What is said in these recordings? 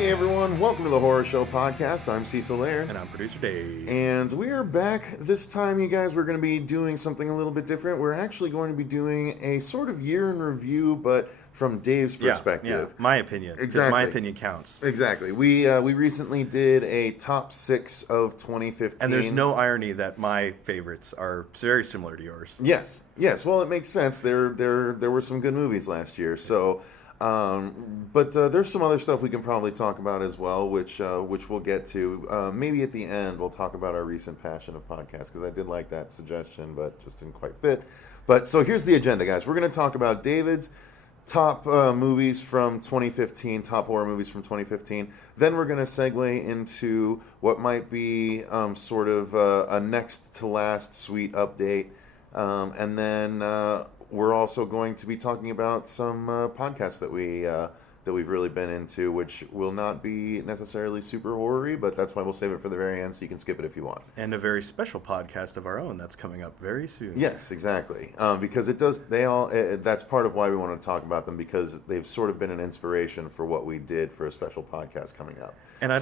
Hey everyone, welcome to the Horror Show Podcast. I'm Cecil Laird. And I'm Producer Dave. And we are back. This time, you guys, we're going to be doing something a little bit different. We're actually going to be doing a sort of year in review, but from Dave's perspective. Yeah, my opinion. Exactly. My opinion counts. Exactly. We recently did a top 6 of 2015. And there's no irony that my favorites are very similar to yours. Yes. Well, it makes sense. There were some good movies last year, so... But there's some other stuff we can probably talk about as well, which we'll get to. Maybe at the end we'll talk about our recent passion of podcasts, because I did like that suggestion, but just didn't quite fit. But so here's the agenda, guys. We're going to talk about David's top movies from 2015, top horror movies from 2015. Then we're going to segue into what might be sort of a next to last sweet update, and then. We're also going to be talking about some podcasts that we've really been into, which will not be necessarily super horror-y, but that's why we'll save it for the very end, so you can skip it if you want. And a very special podcast of our own that's coming up very soon. Yes, exactly. Because it does. That's part of why we want to talk about them, because they've sort of been an inspiration for what we did for a special podcast coming up. And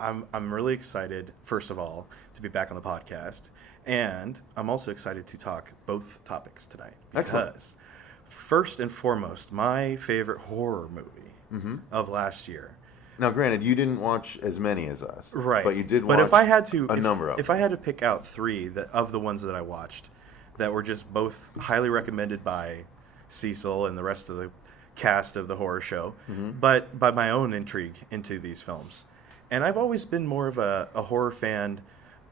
I'm really excited, first of all, to be back on the podcast. And I'm also excited to talk both topics tonight. Excellent. Because first and foremost, my favorite horror movie of last year. Now, granted, you didn't watch as many as us. Right. But you did watch a number of them. If I had to pick out 3 of the ones that I watched that were just both highly recommended by Cecil and the rest of the cast of the horror show, but by my own intrigue into these films. And I've always been more of a horror fan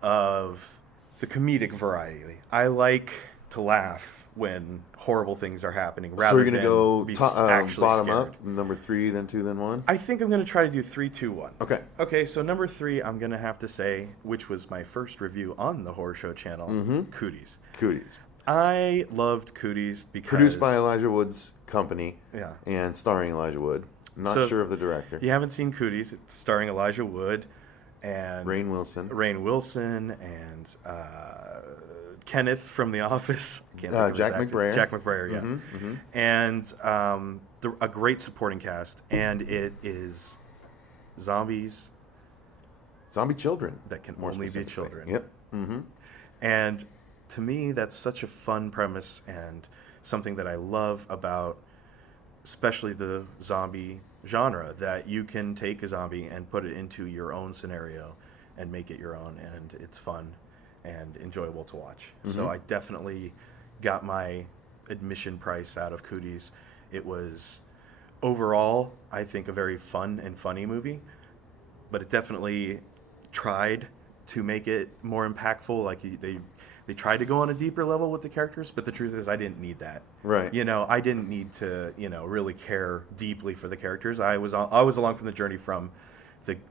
of... the comedic variety. I like to laugh when horrible things are happening rather so you're going to go actually bottom scared. up, number 3, then 2, then 1? I think I'm going to try to do 3, 2, 1. Okay, so number 3, I'm going to have to say, which was my first review on the Horror Show channel, Cooties. Cooties. I loved Cooties because... produced by Elijah Wood's company, yeah, and starring Elijah Wood. Not sure of the director. If you haven't seen Cooties, it's starring Elijah Wood and... Rainn Wilson and Kenneth from The Office. Jack McBrayer. Jack McBrayer, yeah. And a great supporting cast. And it is zombies. Zombie children. That can only be children. Yep. And to me, that's such a fun premise and something that I love about especially the zombie genre, that you can take a zombie and put it into your own scenario and make it your own, and it's fun and enjoyable to watch. So I definitely got my admission price out of Cooties. It was overall, I think, a very fun and funny movie, but it definitely tried to make it more impactful. Like they tried to go on a deeper level with the characters, but the truth is I didn't need that. Right. I didn't need to, really care deeply for the characters. I was along from the journey from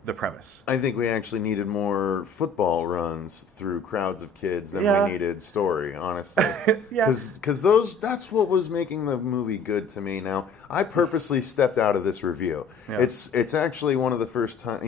the premise. I think we actually needed more football runs through crowds of kids than we needed story, honestly. Yeah. Because that's what was making the movie good to me. Now, I purposely stepped out of this review. Yeah. It's actually one of the first times,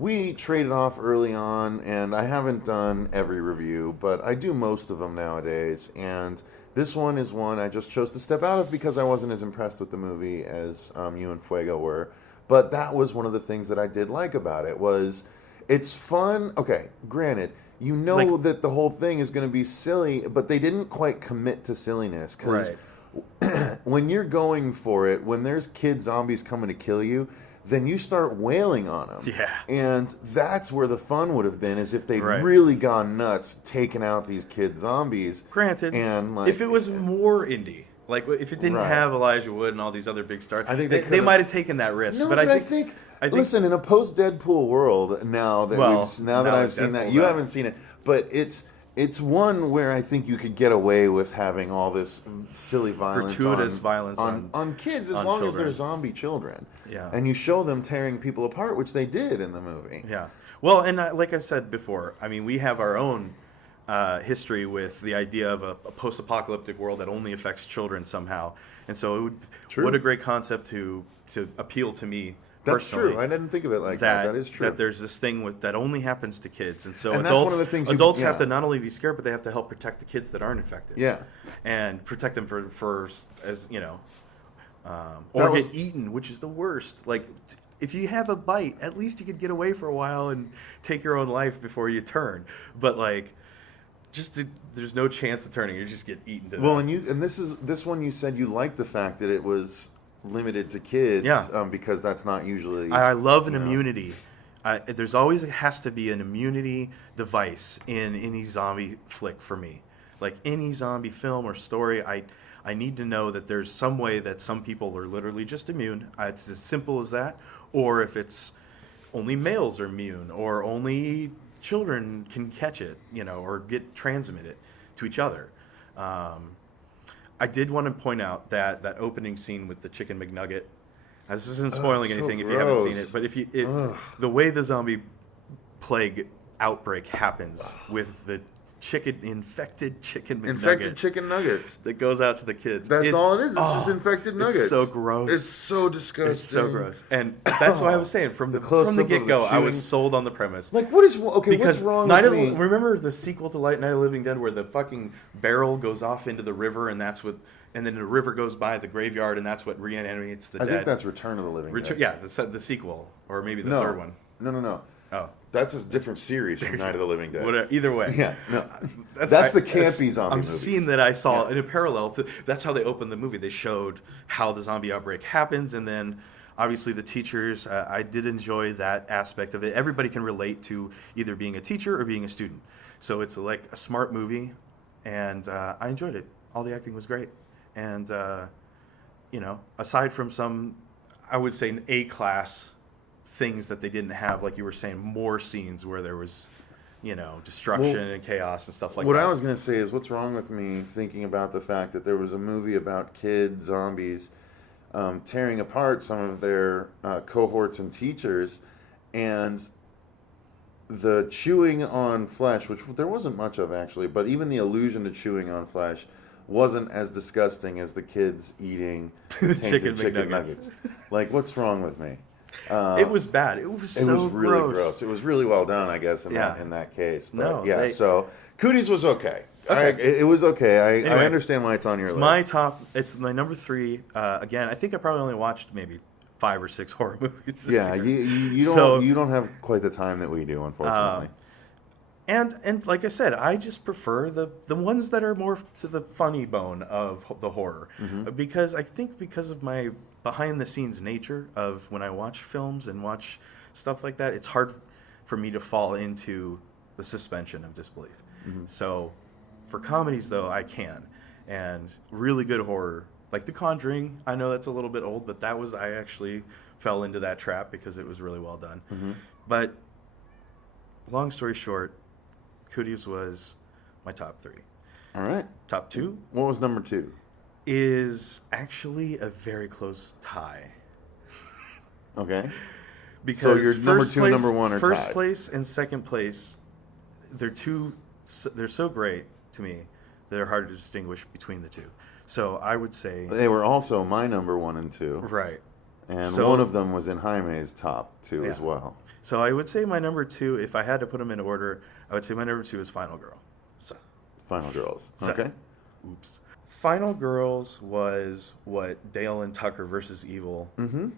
we traded off early on, and I haven't done every review, but I do most of them nowadays. And this one is one I just chose to step out of because I wasn't as impressed with the movie as you and Fuego were. But that was one of the things that I did like about it, was it's fun. Okay, granted, that the whole thing is going to be silly, but they didn't quite commit to silliness. Because when you're going for it, when there's kid zombies coming to kill you, then you start wailing on them. Yeah. And that's where the fun would have been, is if they'd really gone nuts taking out these kid zombies. Granted, and if it was more indie, like if it didn't have Elijah Wood and all these other big stars, I think they might have taken that risk. No, but I think listen, in a post-Deadpool world, now that I've seen that, you haven't seen it, but it's one where I think you could get away with having all this silly violence, gratuitous violence on kids, as long as they're zombie children. Yeah. And you show them tearing people apart, which they did in the movie. Yeah. Well, and like I said before, I mean, we have our own history with the idea of a post-apocalyptic world that only affects children somehow. And so what a great concept to appeal to me. That's true. I didn't think of it like that. That is true. That there's this thing that only happens to kids, and so that's one of the things adults have to not only be scared, but they have to help protect the kids that aren't infected. Yeah, and protect them or get eaten, which is the worst. Like if you have a bite, at least you could get away for a while and take your own life before you turn. But like, there's no chance of turning. You just get eaten to death. Well, and this one you said you liked the fact that it was limited to kids, Yeah. because that's not usually. I love an immunity. There's always has to be an immunity device in any zombie flick for me. Like any zombie film or story, I need to know that there's some way that some people are literally just immune. It's as simple as that. Or if it's only males are immune, or only children can catch it, or get transmitted to each other. I did want to point out that opening scene with the chicken McNugget. This isn't spoiling anything if you haven't seen it, but the way the zombie plague outbreak happens with the infected chicken McNugget. Infected chicken nuggets. That goes out to the kids. That's all it is. It's just infected nuggets. It's so gross. It's so disgusting. It's so gross. And that's why I was saying from the get-go, I was sold on the premise. Like, what's wrong with me? Remember the sequel to Night of the Living Dead where the fucking barrel goes off into the river and then the river goes by the graveyard and that's what reanimates the dead? I think that's Return of the Living Dead. Yeah, the sequel. Or maybe the third one. No. Oh. That's a different series from Night of the Living Dead. Whatever, either way. Yeah, no. That's the campy zombie I'm movies. seeing that I saw in a parallel. That's how they opened the movie. They showed how the zombie outbreak happens, and then obviously the teachers. I did enjoy that aspect of it. Everybody can relate to either being a teacher or being a student. So it's like a smart movie, and I enjoyed it. All the acting was great. And, aside from some, I would say, an A-class things that they didn't have, like you were saying, more scenes where there was, destruction and chaos and stuff like that. What I was going to say is, what's wrong with me thinking about the fact that there was a movie about kid zombies tearing apart some of their cohorts and teachers, and the chewing on flesh, which there wasn't much of actually, but even the allusion to chewing on flesh wasn't as disgusting as the kids eating tainted chicken nuggets. Like, what's wrong with me? It was bad. It was really gross. It was really well done, I guess, in that case. But so Cooties was okay. Okay. It was okay. Anyway, I understand why it's on your list. It's my number 3. Again, I think I probably only watched maybe 5 or 6 horror movies this year. You don't have quite the time that we do, unfortunately. And like I said, I just prefer the ones that are more to the funny bone of the horror. Mm-hmm. Because I think because of my behind-the-scenes nature of when I watch films and watch stuff like that, it's hard for me to fall into the suspension of disbelief. Mm-hmm. So for comedies, though, I can. And really good horror, like The Conjuring, I know that's a little bit old, but I actually fell into that trap because it was really well done. Mm-hmm. But long story short, Cooties was my top 3. All right. Top 2? What was number 2? Is actually a very close tie. Okay. Because so your number 2 and number 1 are first tied. Place and second place, they're so great to me, they're hard to distinguish between the two. So I would say... They were also my number 1 and 2. Right. And one of them was in Jaime's top 2 as well. So I would say my number 2, if I had to put them in order, I would say my number 2 is Final Girl. Final Girls. Okay. Oops. Final Girls was what Dale and Tucker versus Evil. Mm-hmm.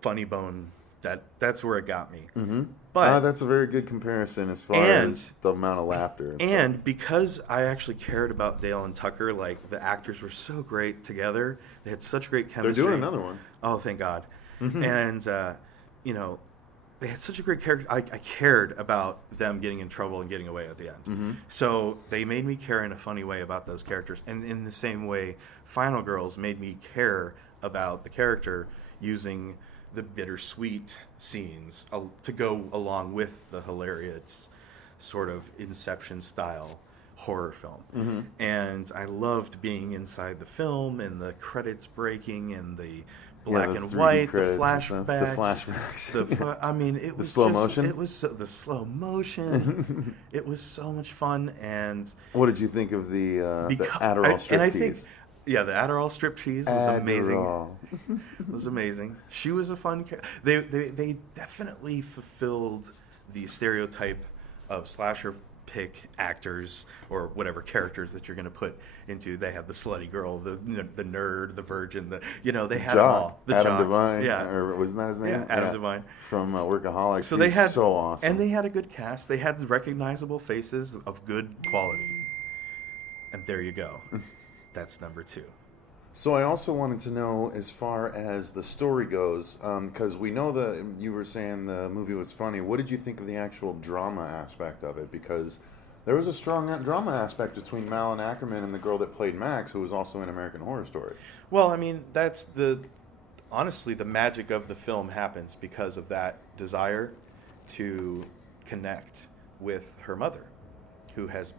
Funny bone. That's where it got me. Mm-hmm. But that's a very good comparison as far as the amount of laughter. And because I actually cared about Dale and Tucker, like the actors were so great together. They had such great chemistry. They're doing another one. Oh, thank God. Mm-hmm. And they had such a great character. I cared about them getting in trouble and getting away at the end. Mm-hmm. So they made me care in a funny way about those characters. And in the same way, Final Girls made me care about the character using the bittersweet scenes to go along with the hilarious sort of Inception-style horror film. Mm-hmm. And I loved being inside the film and the credits breaking and the black and white, the flashbacks. It was the slow motion. It was the slow motion. It was so much fun. And what did you think of the Adderall striptease? The Adderall striptease was amazing. It was amazing. She was a fun character. They definitely fulfilled the stereotype of slasher pick actors or whatever characters that you're going to put into. They have the slutty girl, the nerd, the virgin, they had them all. The Adam jock. Devine, Yeah. or wasn't that his name? Yeah, Adam Devine. From Workaholics. So He's so awesome. And they had a good cast. They had recognizable faces of good quality. And there you go. That's number 2. So I also wanted to know, as far as the story goes, because we know that you were saying the movie was funny. What did you think of the actual drama aspect of it? Because there was a strong drama aspect between Malin Ackerman and the girl that played Max, who was also in American Horror Story. Well, I mean, that's honestly, the magic of the film happens because of that desire to connect with her mother, who has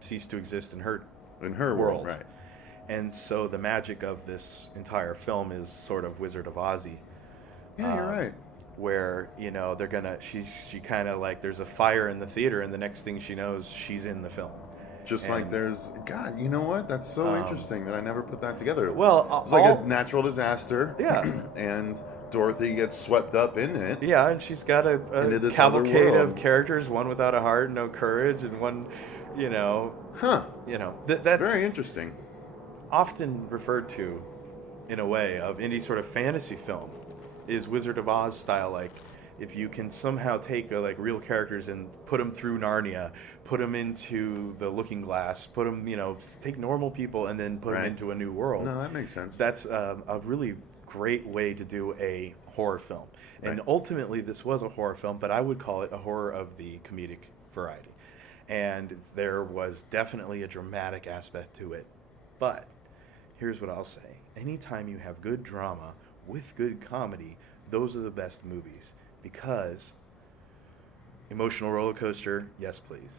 ceased to exist in her world, right? And so the magic of this entire film is sort of Wizard of Ozzy. Yeah, you're right. Where, they're gonna, she kind of like, there's a fire in the theater, and the next thing she knows, she's in the film. Like there's, God, you know what? That's so interesting that I never put that together. Well, it's like a natural disaster. Yeah. And Dorothy gets swept up in it. Yeah, and she's got a cavalcade of characters, one without a heart, no courage, and one, that's very interesting. Often referred to in a way of any sort of fantasy film is Wizard of Oz style. Like, if you can somehow take real characters and put them through Narnia, put them into the Looking Glass, put them, take normal people and then put them into a new world. No, that makes sense. That's a really great way to do a horror film. And ultimately, this was a horror film, but I would call it a horror of the comedic variety. And there was definitely a dramatic aspect to it. But here's what I'll say. Anytime you have good drama with good comedy, those are the best movies. Because emotional roller coaster, yes please.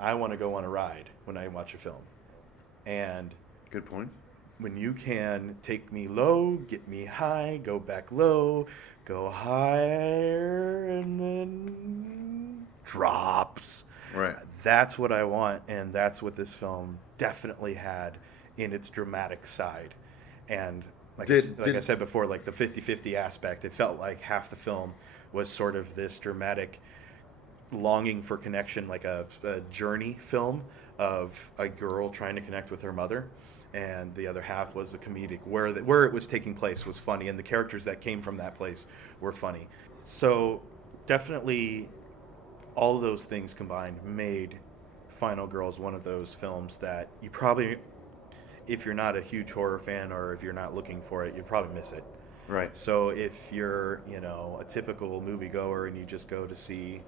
I want to go on a ride when I watch a film. And good points. When you can take me low, get me high, go back low, go higher, and then drops. Right. That's what I want, and that's what this film definitely had in its dramatic side. And like I said before, like the 50-50 aspect, it felt like half the film was sort of this dramatic longing for connection, like a journey film of a girl trying to connect with her mother. And the other half was the comedic, where it was taking place was funny, and the characters that came from that place were funny. So definitely all of those things combined made Final Girls one of those films that you probably, if you're not a huge horror fan or if you're not looking for it, you'd probably miss it. Right. So if you're, a typical moviegoer and you just go to see,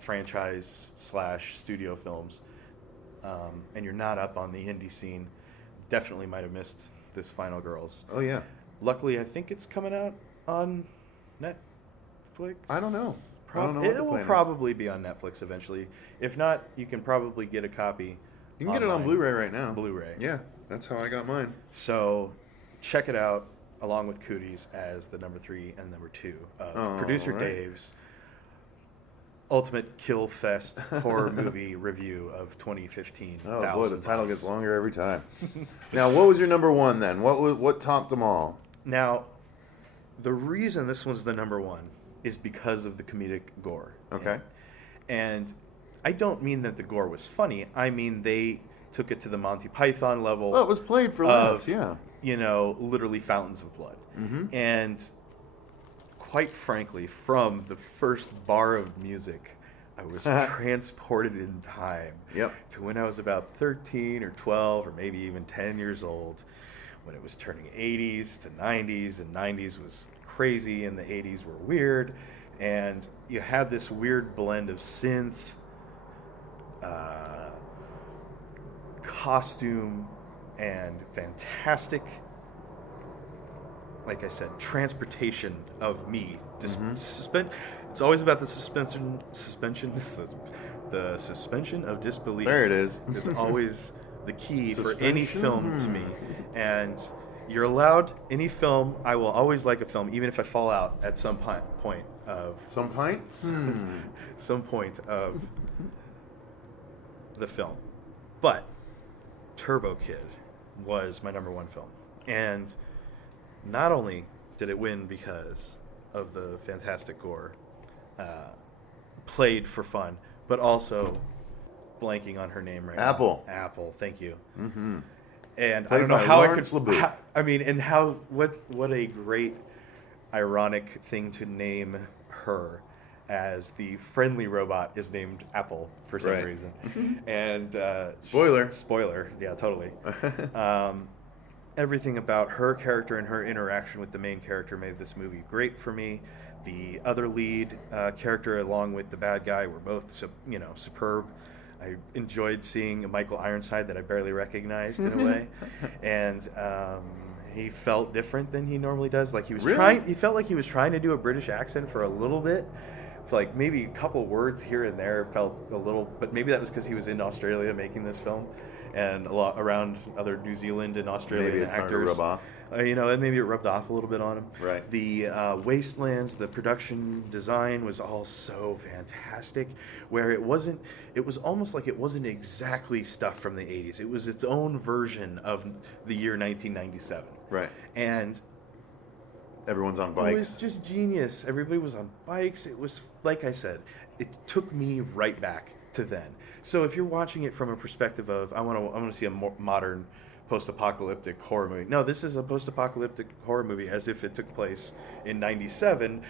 franchise / studio films, and you're not up on the indie scene, definitely might have missed this Final Girls. Oh, yeah. Luckily, I think it's coming out on Netflix. I don't know. I don't know it will probably be on Netflix eventually. If not, you can probably get a copy. You can get it on Blu-ray right now. Blu-ray. Yeah, that's how I got mine. So check it out along with Cooties as the number 3 and number 2 of Producer Dave's Ultimate Kill Fest horror movie review of 2015. Oh boy, the title gets longer every time. Now, what was your number 1 then? What topped them all? Now, the reason this was the number 1 is because of the comedic gore. Okay. And I don't mean that the gore was funny. I mean they took it to the Monty Python level. Well, it was played for laughs, yeah. Literally fountains of blood. Mm-hmm. And quite frankly, from the first bar of music, I was transported in time to when I was about 13 or 12 or maybe even 10 years old, when it was turning 80s to 90s, and 90s was crazy and the 80s were weird, and you had this weird blend of synth, costume, and fantastic, like I said, transportation of me. It's always about the suspension. The suspension of disbelief. There it is. Is always the key for any film to me. And you're allowed any film. I will always like a film, even if I fall out at some point of some point. Some point of the film. But Turbo Kid was my number 1 film, and not only did it win because of the fantastic gore, played for fun, but also blanking on her name right Apple. now. Apple, thank you. Mm-hmm. And Played I don't know by how Lawrence I could. LaBouffe. What a great, ironic thing to name her, as the friendly robot is named Apple for some Right. reason. And spoiler, yeah, totally. Everything about her character and her interaction with the main character made this movie great for me. The other lead character, along with the bad guy, were both superb. I enjoyed seeing a Michael Ironside that I barely recognized in a way, and he felt different than he normally does. Like he was trying. He felt like he was trying to do a British accent for a little bit. Like maybe a couple words here and there felt a little, but maybe that was because he was in Australia making this film, and a lot around other New Zealand and Australian Maybe it actors. started to rub off. And maybe it rubbed off a little bit on him. Right. The wastelands, the production design was all so fantastic, where it was almost like it wasn't exactly stuff from the 80s. It was its own version of the year 1997. Right. And everyone's on bikes. it was just genius. Everybody was on bikes. It was, like I said, it took me right back to then. So if you're watching it from a perspective of, I want to see a more modern post-apocalyptic horror movie. No, this is a post-apocalyptic horror movie as if it took place in 97,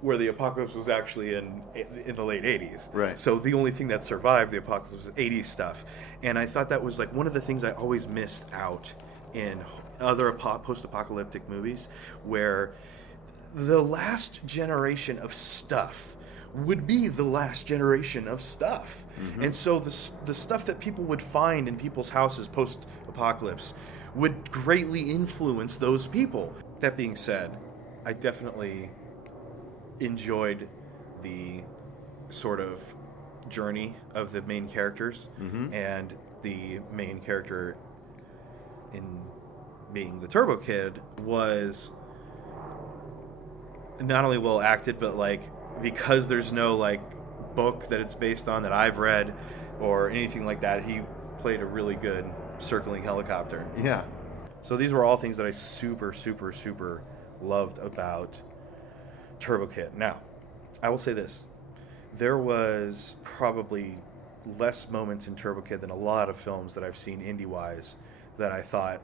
where the apocalypse was actually in the late 80s. Right. So the only thing that survived the apocalypse was 80s stuff. And I thought that was like one of the things I always missed out in other post-apocalyptic movies, where the last generation of stuff would be the last generation of stuff. Mm-hmm. And so the stuff that people would find in people's houses post-apocalypse would greatly influence those people. That being said, I definitely enjoyed the sort of journey of the main characters, mm-hmm. and the main character in being the Turbo Kid was not only well acted, but like, because there's no like book that it's based on that I've read or anything like that, he played a really good circling helicopter. Yeah. So these were all things that I super loved about Turbo Kid. Now, I will say this. There was probably less moments in Turbo Kid than a lot of films that I've seen indie-wise that I thought,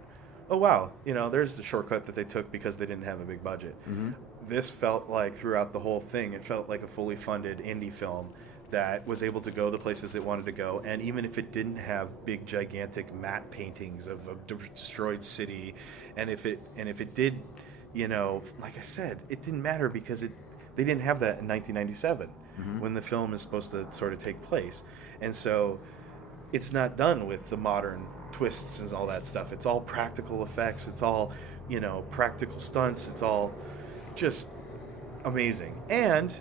oh wow, there's the shortcut that they took because they didn't have a big budget. Mm-hmm. This felt like throughout the whole thing, it felt like a fully funded indie film that was able to go the places it wanted to go. And even if it didn't have big, gigantic matte paintings of a destroyed city, and if it did, like I said, it didn't matter because they didn't have that in 1997 mm-hmm. when the film is supposed to sort of take place. And so it's not done with the modern twists and all that stuff. It's all practical effects. It's all, practical stunts. It's all just amazing. And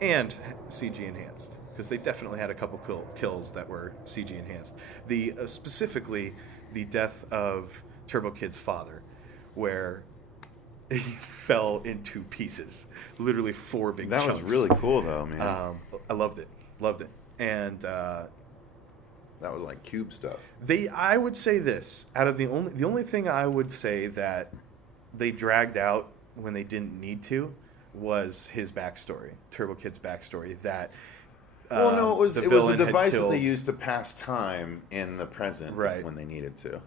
CG enhanced, because they definitely had a couple kills that were CG enhanced. The specifically the death of Turbo Kid's father, where he fell into pieces, literally 4 big chunks. That was really cool, though, man. I loved it, and that was like cube stuff. I would say this, out of the only thing I would say that they dragged out when they didn't need to was his backstory, Turbo Kid's backstory. That it was a device that they used to pass time in the present, right, when they needed to.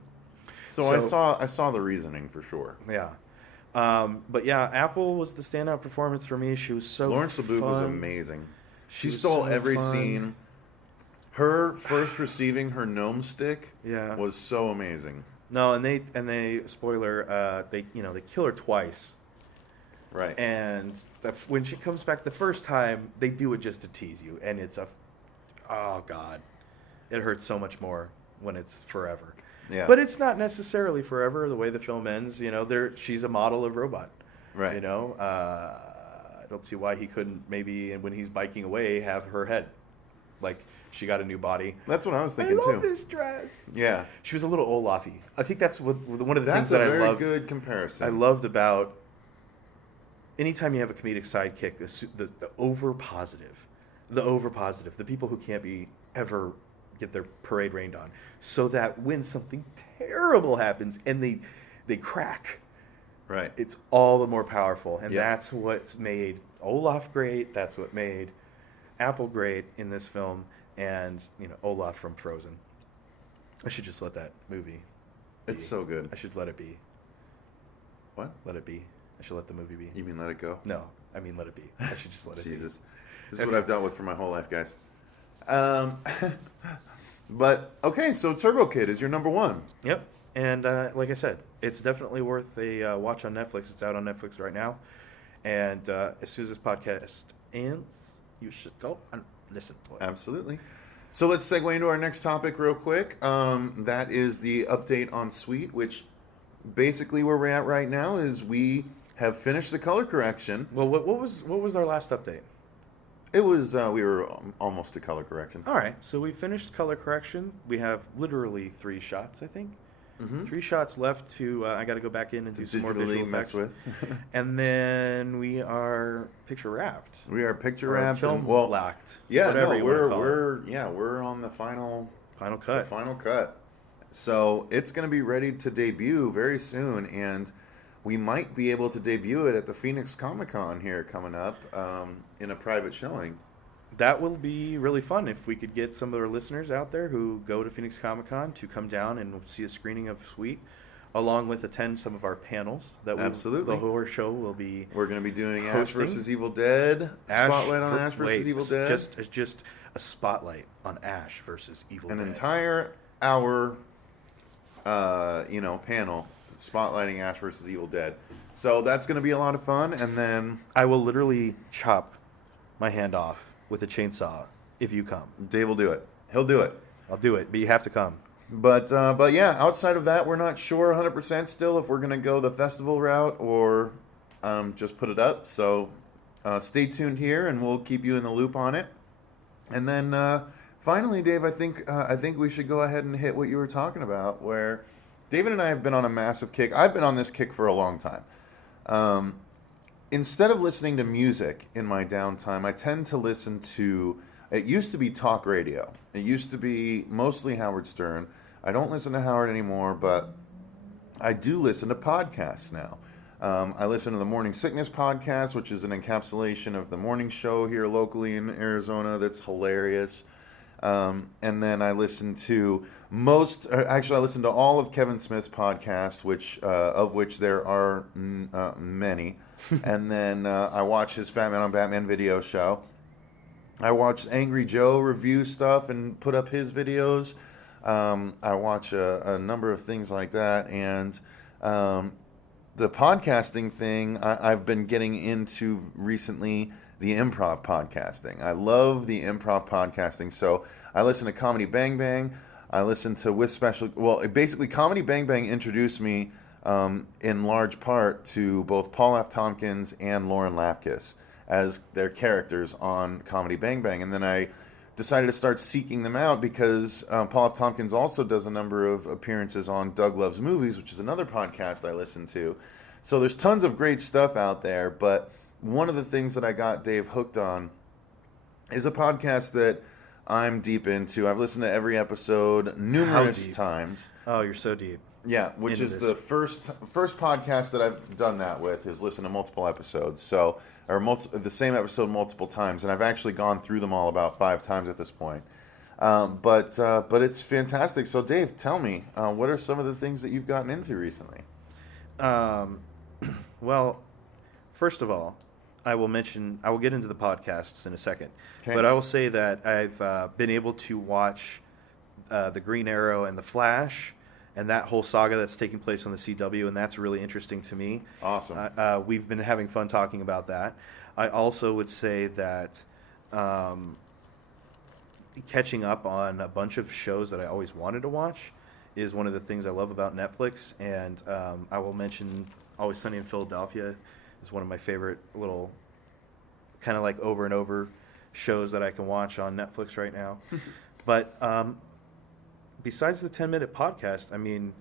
So I saw the reasoning for sure. Yeah. But yeah, Apple was the standout performance for me. She was so Lawrence LaBouffe was amazing. She stole every scene. Her first receiving her gnome stick was so amazing. No, and they spoiler, they kill her twice. Right. And when she comes back the first time, they do it just to tease you, and it's oh god, it hurts so much more when it's forever. Yeah. But it's not necessarily forever. The way the film ends, she's a model of robot. Right. I don't see why he couldn't maybe, when he's biking away, have her head, like she got a new body. That's what I was thinking too. I love this dress. Yeah. She was a little Olafy. I think that's one of the things that I loved. That's a very good comparison. I loved about anytime you have a comedic sidekick, the over positive, the people who can't ever get their parade rained on, so that when something terrible happens and they crack, right, it's all the more powerful. And that's what's made Olaf great. That's what made Applegrade in this film, and Olaf from Frozen. I should just let that movie be. It's so good. I should let it be. What? Let it be. I should let the movie be. You mean let it go? No, I mean let it be. I should just let it be. Jesus. This is what I've dealt with for my whole life, guys. But, okay, so Turbo Kid is your number one. Yep. And like I said, it's definitely worth a watch on Netflix. It's out on Netflix right now. And as soon as this podcast ends, you should go and listen to it. Absolutely. So let's segue into our next topic real quick. That is the update on Sweet, which basically where we're at right now is we have finished the color correction. Well, what was our last update? It was, we were almost to color correction. All right, so we finished color correction. We have literally 3 shots, I think. Mm-hmm. 3 shots left to, I got to go back in and do some more visual messed effects. with. And then we are picture wrapped. We are picture Or wrapped film and well, locked. yeah, whatever no, you wanna call it. we're on the final cut. The final cut. So it's going to be ready to debut very soon, and we might be able to debut it at the Phoenix Comic-Con here coming up in a private showing. That will be really fun if we could get some of our listeners out there who go to Phoenix Comic-Con to come down and see a screening of Sweet, along with attend some of our panels. Absolutely. The horror show will be. We're going to be doing hosting. Ash versus Evil Dead. Spotlight on Ash versus Evil Dead. Just a spotlight on Ash versus Evil Dead. An entire hour, panel spotlighting Ash versus Evil Dead. So that's going to be a lot of fun. And then I will literally chop my hand off with a chainsaw if you come. Dave will do it. He'll do it. I'll do it, but you have to come. But yeah, outside of that, we're not sure 100% still if we're going to go the festival route or just put it up. So stay tuned here, and we'll keep you in the loop on it. And then finally, Dave, I think we should go ahead and hit what you were talking about, where David and I have been on a massive kick. I've been on this kick for a long time. Instead of listening to music in my downtime, I tend to listen to, it used to be talk radio. It used to be mostly Howard Stern. I don't listen to Howard anymore, but I do listen to podcasts now. I listen to the Morning Sickness podcast, which is an encapsulation of the morning show here locally in Arizona that's hilarious. And then I listen to I listen to all of Kevin Smith's podcasts, of which there are many. And then I watch his Fat Man on Batman video show. I watch Angry Joe review stuff and put up his videos. I watch a number of things like that. And the podcasting thing, I've been getting into recently, the improv podcasting. I love the improv podcasting. So I listen to Comedy Bang Bang. I listen to basically Comedy Bang Bang introduced me in large part to both Paul F. Tompkins and Lauren Lapkus as their characters on Comedy Bang Bang. And then I decided to start seeking them out because Paul F. Tompkins also does a number of appearances on Doug Loves Movies, which is another podcast I listen to. So there's tons of great stuff out there, but one of the things that I got Dave hooked on is a podcast that I'm deep into. I've listened to every episode numerous times. Oh, you're so deep. Yeah, which is the first podcast that I've done that with is listen to multiple episodes. So, the same episode multiple times, and I've actually gone through them all about 5 times at this point. But it's fantastic. So, Dave, tell me, what are some of the things that you've gotten into recently? Well, first of all, I will get into the podcasts in a second. Okay. But I will say that I've been able to watch the Green Arrow and the Flash and that whole saga that's taking place on the CW, and that's really interesting to me. Awesome. We've been having fun talking about that. I also would say that catching up on a bunch of shows that I always wanted to watch is one of the things I love about Netflix, and I will mention Always Sunny in Philadelphia is one of my favorite little kind of like over and over shows that I can watch on Netflix right now. But besides the 10-minute podcast, I mean,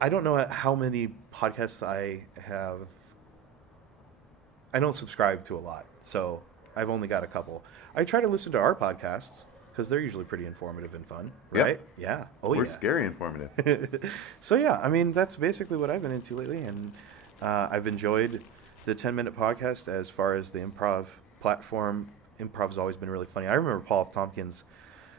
I don't know how many podcasts I have. I don't subscribe to a lot, so I've only got a couple. I try to listen to our podcasts because they're usually pretty informative and fun, right? Yep. Yeah. We're scary informative. So, yeah, I mean, that's basically what I've been into lately, and I've enjoyed the 10-minute podcast as far as the improv platform improv's always been really funny. I remember Paul F. Tompkins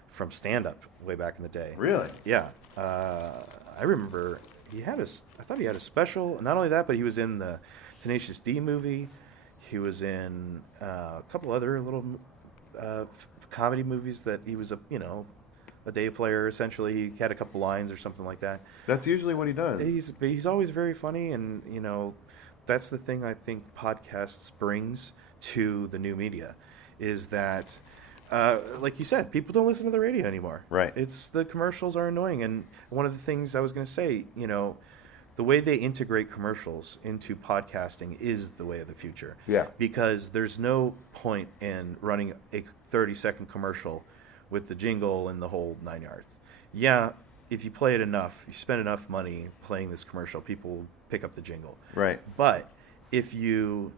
from stand-up way back in the day. Really? Yeah. I remember I thought he had a special. Not only that, but he was in the Tenacious D movie. He was in a couple other little comedy movies that he was a day player, essentially. He had a couple lines or something like that. That's usually what he does. He's always very funny, and that's the thing I think podcasts brings to the new media, is that like you said, people don't listen to the radio anymore. Right. It's the commercials are annoying, and one of the things I was going to say, the way they integrate commercials into podcasting is the way of the future. Yeah. Because there's no point in running a 30-second commercial with the jingle and the whole 9 yards. Yeah, if you play it enough, you spend enough money playing this commercial, people will pick up the jingle. Right. But even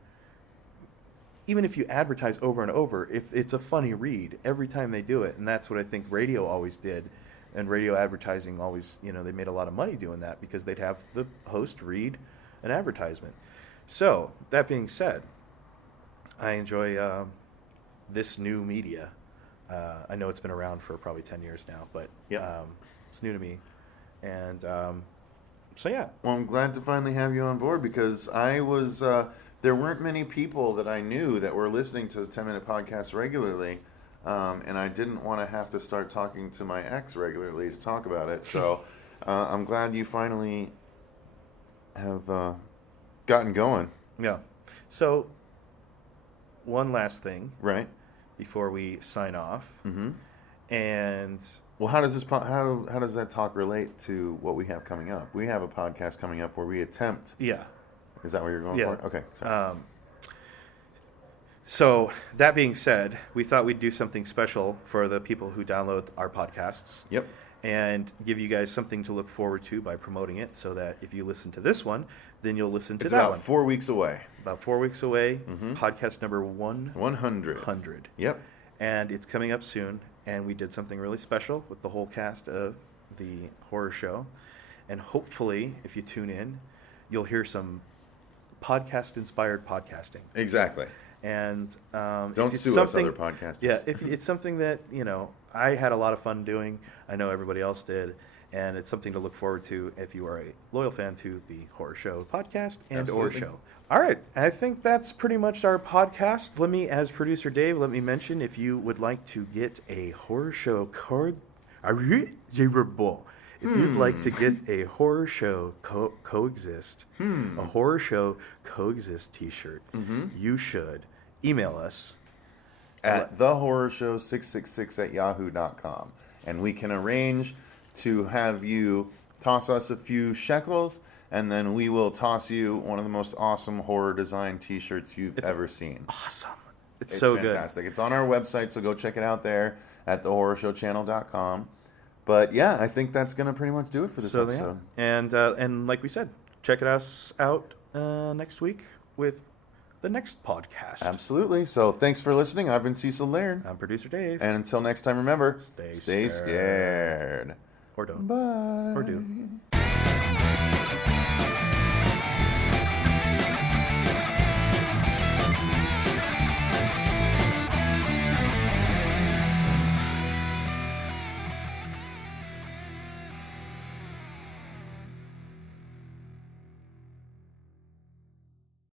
if you advertise over and over, if it's a funny read every time they do it, and that's what I think radio always did, and radio advertising always, they made a lot of money doing that because they'd have the host read an advertisement. So, that being said, I enjoy this new media. I know it's been around for probably 10 years now, but it's new to me. And so, yeah. Well, I'm glad to finally have you on board, because I was, there weren't many people that I knew that were listening to the 10-Minute Podcast regularly. And I didn't want to have to start talking to my ex regularly to talk about it. So I'm glad you finally have gotten going. Yeah. So one last thing. Right. Before we sign off. Mm-hmm. And well, how does that talk relate to what we have coming up? We have a podcast coming up where we attempt. Yeah. Is that what you're going for? Okay. Sorry. So, that being said, we thought we'd do something special for the people who download our podcasts. Yep. And give you guys something to look forward to by promoting it, so that if you listen to this one, then you'll listen to that one. It's about 4 weeks away. About 4 weeks away. Mm-hmm. Podcast number 100. Yep. And it's coming up soon. And we did something really special with the whole cast of the horror show. And hopefully, if you tune in, you'll hear some podcast-inspired podcasting. Exactly. And don't sue us, other podcasters. Yeah, if it's something that I had a lot of fun doing. I know everybody else did, and it's something to look forward to if you are a loyal fan to the Horror Show podcast and or show. All right, I think that's pretty much our podcast. Let me, as producer Dave, mention if you would like to get a Horror Show card. If you'd like to get a Horror Show Coexist, a Horror Show Coexist t-shirt, you should email us at thehorrorshow666@yahoo.com, and we can arrange to have you toss us a few shekels, and then we will toss you one of the most awesome horror design t-shirts you've ever seen. Awesome. It's so fantastic. It's on our website, so go check it out there at thehorrorshowchannel.com. But yeah, I think that's going to pretty much do it for this episode. Yeah. And like we said, check us out next week with the next podcast. Absolutely. So thanks for listening. I've been Cecil Laird. I'm producer Dave. And until next time, remember, stay scared. Or don't. Bye. Or do.